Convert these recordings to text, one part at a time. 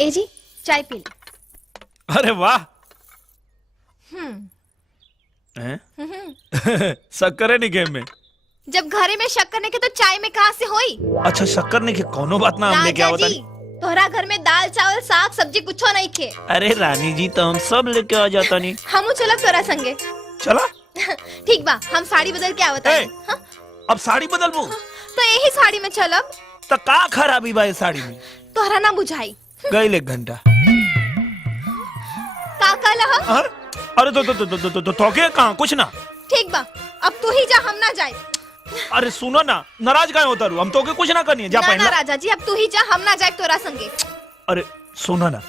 ए जी चाय P low. अरे वाह। शक्कर है नहीं गेम में। जब घरे में शक्कर नहीं के तो चाय में कहाँ से होई? अच्छा शक्कर नहीं के कोनो बात ना हम लेके आवत नहीं। तोहरा घर में दाल चावल साग सब्जी कुछो नहीं खे। अरे रानी जी तो हम सब लेके आ जाता नहीं। हमू चलब तोरा संगे। चला ठीक बा हम साड़ी बदल के आवत है। अब साड़ी बदलबू तो यही साड़ी में चलब। तो का खराबी बा ये साड़ी में? तोहरा ना बुझाई। गई एक घंटा का कहला? अरे तो थोके कहाँ कुछ ना। ठीक बा अब तू ही जा हम ना जाए। अरे सुनो ना नाराज काहे होता रू? हम तोके कुछ ना करनी है जा पहले। ना राजा जी अब तू ही जा हम ना जाए तोरा संगे। अरे सुनो ना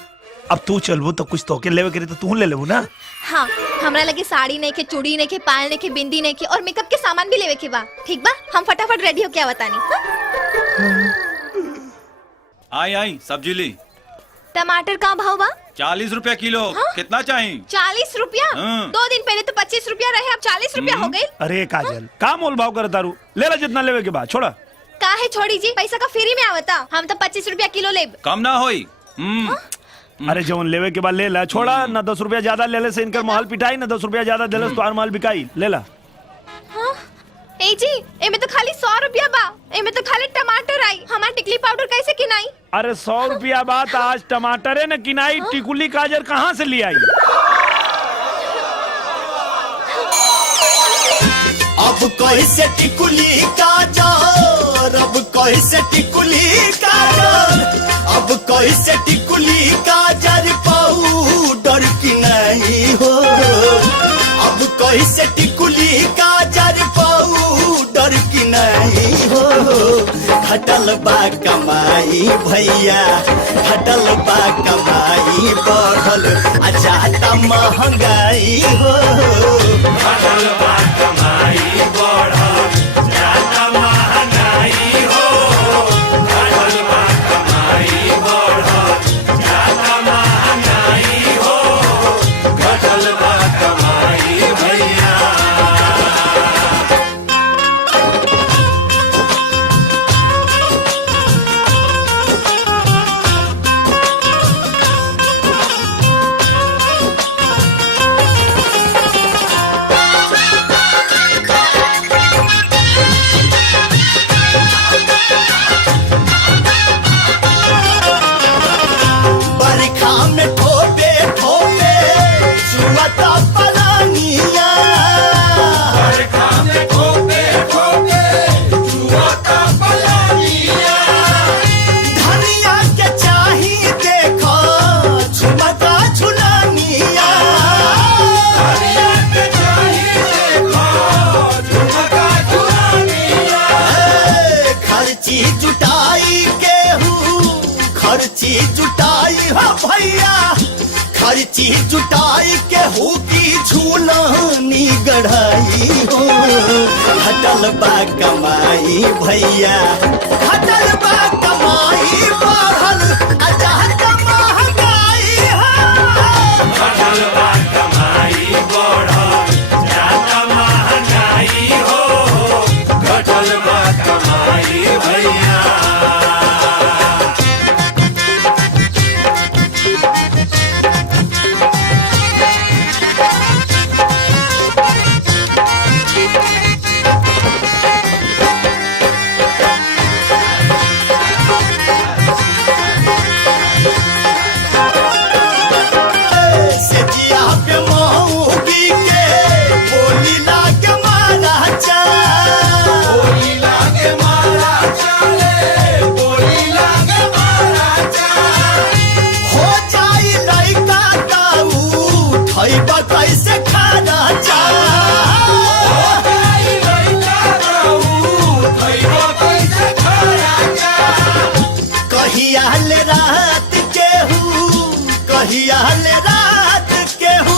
अब तू चलबू तो कुछ तोके लेवे करे तो तू ले लेबू ना। हाँ हमरा लगे साड़ी नहीं के चूड़ी नहीं के पायल नहीं के बिंदी नहीं के और मेकअप के सामान भी लेवे के बा। ठीक बा हम फटाफट रेडी हो क्या बतानी। आई आई सब्जी ली। टमाटर का भाव बा? 40 रुपया किलो। कितना चाहिए? 40 रुपया? 2 दिन पहले तो 25 रुपया रहे अब 40 रुपया हो गए। अरे काजल का मोल भाव कर दारू ले ला जितना लेवे के बाद छोड़ा। काहे छोड़ी जी पैसा का फ्री में आवता हम तो 25 रुपया किलो लेब। कम ना होई। अरे जवन लेवे के बाद ले ला छोड़ा ना 10 रुपया ज्यादा ले ले से इनकर महल पिटाई ना 10 रुपया ज्यादा देले तो महल बिकाई ले ला। ए जी एमे तो खाली 100 रुपया बा। एमे तो खाली टमाटर आई हमार टिकली पाउडर कैसे किनाई? अरे 100 रुपया बात आज टमाटर है न किनाई टिकुली गाजर कहाँ से ले आई? अब कैसे टिकुली गाजर अब कैसे टिकुली गाजर अब कैसे टिकुली गाजर पाउडर किनाई हो। अब कैसे टिकुली गाजर पाउडर किनाई हो। घटल बा कमाई भैया घटल बा कमाई बढ़ल जाता महंगाई हो। घटल बा कमाई बढ़ल जाता महंगाई हो। घटल बा कमाई बढ़ल जाता महंगाई हो। घटल बा कमाई भैया। खर्ची जुटाई हो भैया खर्ची जुटाई केहू की झूलानी गढ़ाई हो। घटल बा कमाई भैया घटल बा कमाई बढ़ल जाता महंगाई हो। घटल बा कमाई बढ़ल जाता महंगाई हो। घटल बा कमाई भैया। कैसे खाना कहिया ले रात केहू कहिया ले रात केहू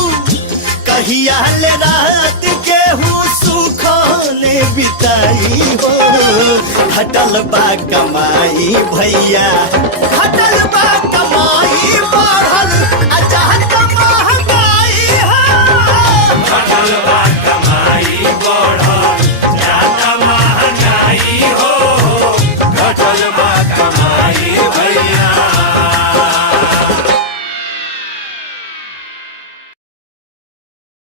कहिया ले रात केहू सुखाने बिताई हो। घटल बा कमाई भैया घटल